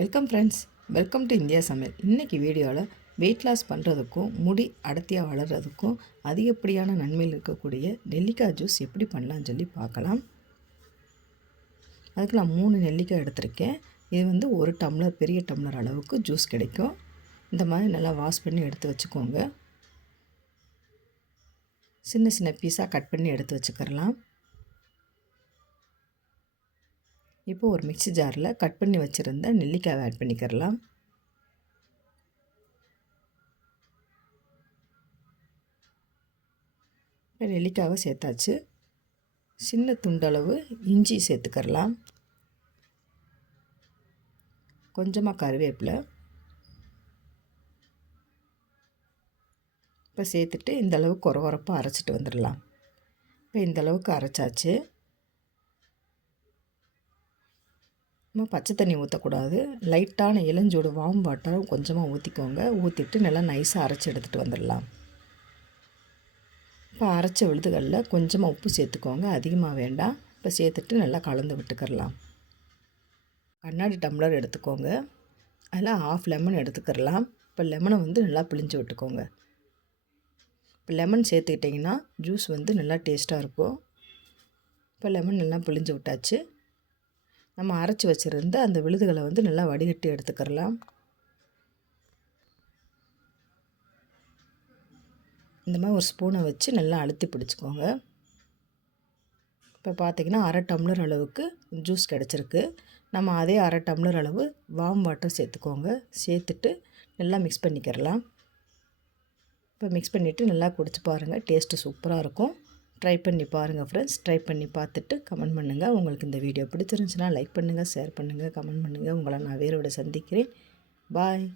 Welcome friends, welcome to India சமையல். இன்றைக்கி வீடியோவில் வெயிட் லாஸ் பண்ணுறதுக்கும் முடி அடர்த்தியாக வளர்கிறதுக்கும் அதிகப்படியான நன்மையில் இருக்கக்கூடிய நெல்லிக்காய் ஜூஸ் எப்படி பண்ணலான்னு சொல்லி பார்க்கலாம். அதுக்கு நான் 3 நெல்லிக்காய் எடுத்திருக்கேன். இது ஒரு டம்ளர், பெரிய டம்ளர் அளவுக்கு ஜூஸ் கிடைக்கும். இந்த மாதிரி நல்லா வாஷ் பண்ணி எடுத்து வச்சுக்கோங்க. சின்ன சின்ன பீஸாக கட் பண்ணி எடுத்து வச்சுக்கிறலாம். இப்போ ஒரு மிக்ஸி ஜாரில் கட் பண்ணி வச்சுருந்த நெல்லிக்காவை ஆட் பண்ணிக்கிறலாம். இப்போ நெல்லிக்காவை சேர்த்தாச்சு. சின்ன துண்டளவு இஞ்சி சேர்த்துக்கிறலாம். கொஞ்சமாக கருவேப்பிலை இப்போ சேர்த்துட்டு இந்தளவுக்கு கொரகொரப்பாக அரைச்சிட்டு வந்துடலாம். இப்போ இந்தளவுக்கு அரைச்சாச்சு. நம்ம பச்சை தண்ணி ஊற்றக்கூடாது. லைட்டான இளஞ்சூடு வார்ம் வாட்டர் கொஞ்சமாக ஊற்றிக்கோங்க. ஊற்றிட்டு நல்லா நைஸாக அரைச்சி எடுத்துகிட்டு வந்துடலாம். இப்போ அரைச்ச விழுதுகளில் கொஞ்சமாக உப்பு சேர்த்துக்கோங்க, அதிகமாக வேண்டாம். இப்போ சேர்த்துட்டு நல்லா கலந்து விட்டுக்கிறலாம். கண்ணாடி டம்ளர் எடுத்துக்கோங்க. அதில் 1/2 லெமன் எடுத்துக்கிறலாம். இப்போ லெமனை நல்லா பிழிஞ்சு விட்டுக்கோங்க. இப்போ லெமன் சேர்த்துக்கிட்டிங்கன்னா ஜூஸ் நல்லா டேஸ்ட்டாக இருக்கும். இப்போ லெமன் நல்லா பிழிஞ்சு விட்டாச்சு. நம்ம அரைச்சி வச்சுருந்த அந்த விழுதுகளை நல்லா வடிகட்டி எடுத்துக்கிறலாம். இந்த மாதிரி ஒரு ஸ்பூனை வச்சு நல்லா அழுத்தி பிடிச்சிக்கோங்க. இப்போ பார்த்திங்கன்னா 1/2 டம்ளர் அளவுக்கு ஜூஸ் கிடச்சிருக்கு. நம்ம அதே 1/2 டம்ளர் அளவு வார்ம் வாட்டர் சேர்த்துக்கோங்க. சேர்த்துட்டு நல்லா மிக்ஸ் பண்ணிக்கிறலாம். இப்போ மிக்ஸ் பண்ணிவிட்டு நல்லா குடிச்சு பாருங்கள். டேஸ்ட்டு சூப்பராக இருக்கும். ட்ரை பண்ணி பாருங்கள் ஃப்ரெண்ட்ஸ். ட்ரை பண்ணி பார்த்துட்டு கமெண்ட் பண்ணுங்கள். உங்களுக்கு இந்த வீடியோ பிடிச்சிருந்துச்சுன்னா லைக் பண்ணுங்கள், ஷேர் பண்ணுங்கள், கமெண்ட் பண்ணுங்கள். உங்களை நான் வேறோட சந்திக்கிறேன். பாய்.